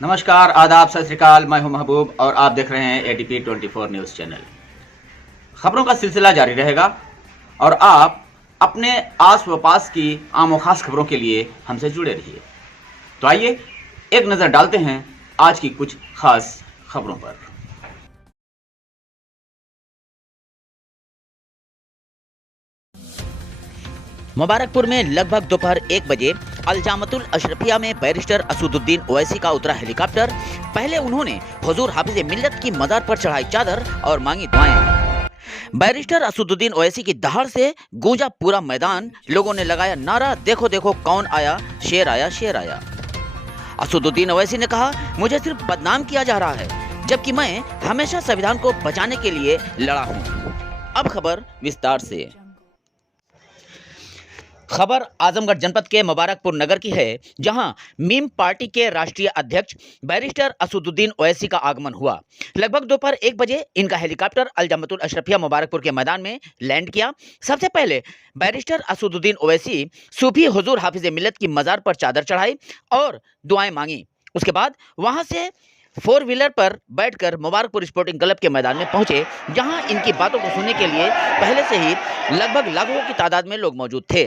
नमस्कार, आदाब, सत श्री अकाल। मैं हूं महबूब और आप देख रहे हैं एटीपी 24 न्यूज़ चैनल। खबरों का सिलसिला जारी रहेगा और आप अपने आस व पास की आम व खास खबरों के लिए हमसे जुड़े रहिए। तो आइए एक नज़र डालते हैं आज की कुछ खास खबरों पर। मुबारकपुर में लगभग दोपहर 1 बजे अलजामतुल अशरफिया में बैरिस्टर असदुद्दीन ओवैसी का उतरा हेलीकॉप्टर। पहले उन्होंने हुजूर हाफिज मिल्लत की मज़ार पर चढ़ाई चादर और मांगी दुआएं। बैरिस्टर असदुद्दीन ओवैसी की दहाड़ से गूंजा पूरा मैदान। लोगों ने लगाया नारा, देखो देखो कौन आया, शेर आया, शेर आया। असदुद्दीन ओवैसी ने कहा, मुझे सिर्फ बदनाम किया जा रहा है, जबकि मैं हमेशा संविधान को बचाने के लिए लड़ा हूं। अब खबर विस्तार से। खबर आजमगढ़ जनपद के मुबारकपुर नगर की है, जहां मीम पार्टी के राष्ट्रीय अध्यक्ष बैरिस्टर असदुद्दीन ओवैसी का आगमन हुआ। लगभग दोपहर 1 बजे इनका हेलीकॉप्टर अलजामतुल अशरफिया मुबारकपुर के मैदान में लैंड किया। सबसे पहले बैरिस्टर असदुद्दीन ओवैसी सूफी हुजूर हाफिज मिल्लत की मज़ार पर चादर चढ़ाई और दुआएं मांगी। उसके बाद वहां से 4 व्हीलर पर बैठकर मुबारकपुर स्पोर्टिंग क्लब के मैदान में पहुंचे, जहां इनकी बातों को सुनने के लिए पहले से ही लगभग लाखों की तादाद में लोग मौजूद थे।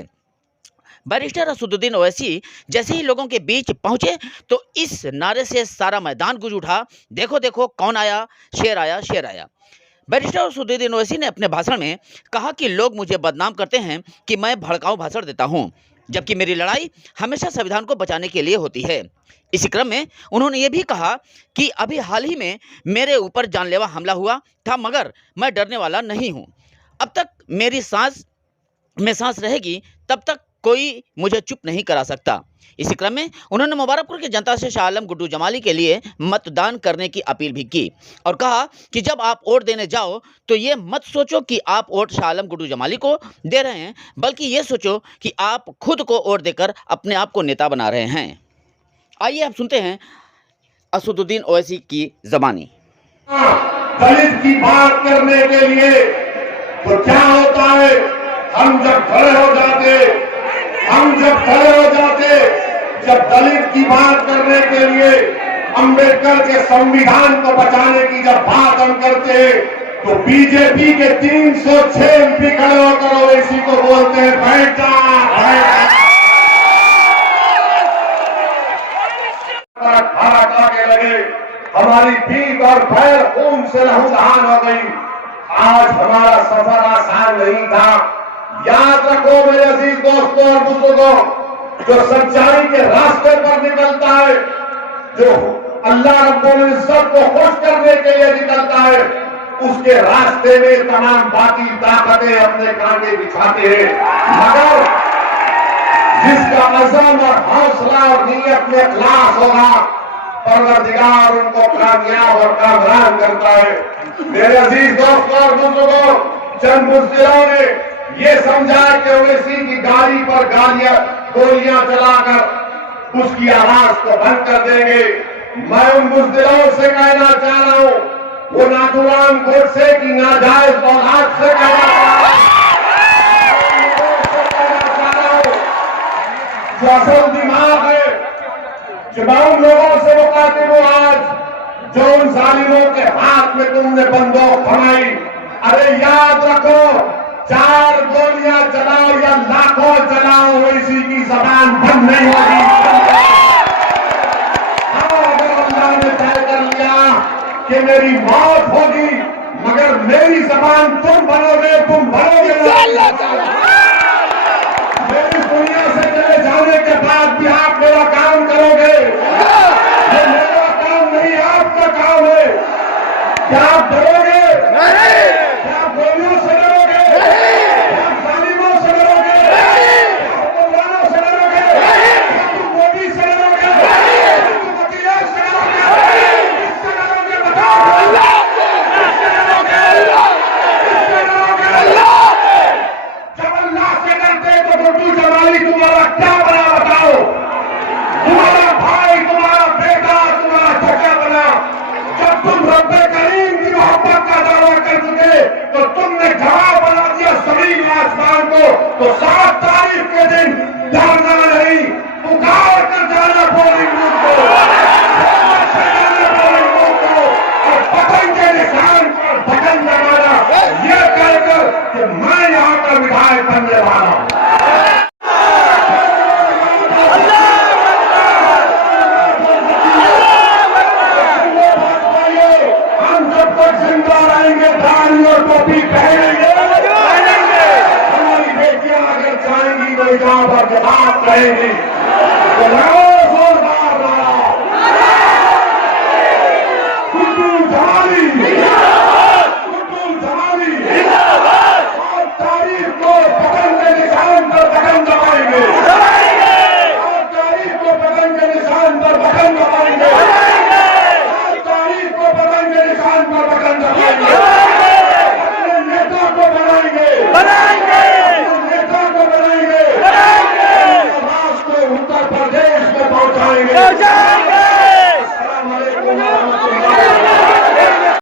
बैरिस्टर असदुद्दीन ओवैसी जैसे ही लोगों के बीच पहुंचे तो इस नारे से सारा मैदान गूंज उठा, देखो देखो कौन आया, शेर आया, शेर आया। बैरिस्टर असदुद्दीन ओवैसी ने अपने भाषण में कहा कि लोग मुझे बदनाम करते हैं कि मैं भड़काऊ भाषण देता हूं, जबकि मेरी लड़ाई हमेशा संविधान को बचाने के लिए होती है। इसी क्रम में उन्होंने ये भी कहा कि अभी हाल ही में मेरे ऊपर जानलेवा हमला हुआ था, मगर मैं डरने वाला नहीं हूँ। अब तक मेरी सांस में सांस रहेगी, तब तक कोई मुझे चुप नहीं करा सकता। इसी क्रम में उन्होंने मुबारकपुर की जनता से शाह आलम गुड्डू जमाली के लिए मतदान करने की अपील भी की और कहा कि जब आप वोट देने जाओ तो ये मत सोचो कि आप वोट शाह आलम गुड्डू जमाली को दे रहे हैं, बल्कि ये सोचो कि आप खुद को वोट देकर अपने आप को नेता बना रहे हैं। आइए आप सुनते हैं असदुद्दीन ओवैसी की ज़बानी। दलित की बात करने के लिए तो क्या होता है, हम जब खड़े हो जाते, जब दलित की बात करने के लिए अंबेडकर के संविधान को बचाने की जब बात हम करते हैं, तो बीजेपी के 306 एमपी खड़े होकर ओवैसी को बोलते हैं बैठ जा, आगे लगे, हमारी पीठ और पैर खून से लहूलुहान हो गई। आज हमारा सफर आसान नहीं था। याद रखो मेरे अजीज दोस्तों और बुजुर्गों, जो सच्चाई के रास्ते पर निकलता है, जो अल्लाह रब्बुल इज्जत को खुश करने के लिए निकलता है, उसके रास्ते में तमाम बाकी ताकतें अपने कांटे बिछाते हैं, मगर जिसका अज़म और हौसला और नीयत में इखलास होगा, परवरदिगार उनको कामयाब और कामरान करता है। मेरे अजीज दोस्तों और बुजुर्गों, चंद बुज़दिलों ने ये समझा कि ओवैसी की गाड़ी पर गोलियां चलाकर उसकी आवाज को बंद कर देंगे। मैं उन बुज़दिलों से कहना चाह रहा हूं, वो नाथुराम गोडसे की नाजायज औलाद से कहना चाह रहा हूं, जो असल दिमाग है, जो मैं उन लोगों से मुखातिब हूं आज, जो उन जालिमों के हाथ में तुमने बंदूक थमाई। अरे याद रखो, 4 गोलियां चलाओ या लाखों चलाओ, ओवैसी की जबान बंद नहीं होगी। अगर अल्लाह ने तय कर लिया कि मेरी मौत होगी, मगर मेरी जबान तुम भरोगे, मेरी दुनिया से चले जाने के बाद भी आप मेरा काम करोगे। ये मेरा काम नहीं, आपका काम है। क्या आप डरोगे? क्या आप गोलियों से डरोगे? क्या आप जालिमों से डरोगे? क्या आप हुक्मरानों से डरोगे? क्या तुम मोदी से डरोगे? क्या तुम अखिलेश से डरोगे? किससे डरोगे बताओ? किससे डरोगे? जब अल्लाह से डरते तो गुड्डू जमाली तुम्हारा क्या बना बताओ? तुम्हारा भाई, तुम्हारा बेटा, तुम्हारा चचा बना। जब तुम रब्बे करीम की मोहब्बत का दावा कर चुके तो तुमने जवाब बना दिया जमीन आसमान को। तो 7 तारीख के दिन डरना नहीं, पुकार कर जाना पोलिंग बूथ को। करेंगे। तो जोरदार नारा गुड्डू जमाली, गुड्डू जमाली, और तारीख को पतन के निशान पर बटन दबाएंगे, और तारीख को पतन के निशान पर बटन दबाएंगे, और तारीख को पतन के निशान पर बटन दबाएंगे। अपने नेता को बनाएंगे, अपने नेता को बनाएंगे, आवाज को उत्तर प्रदेश में पहुंचाएंगे।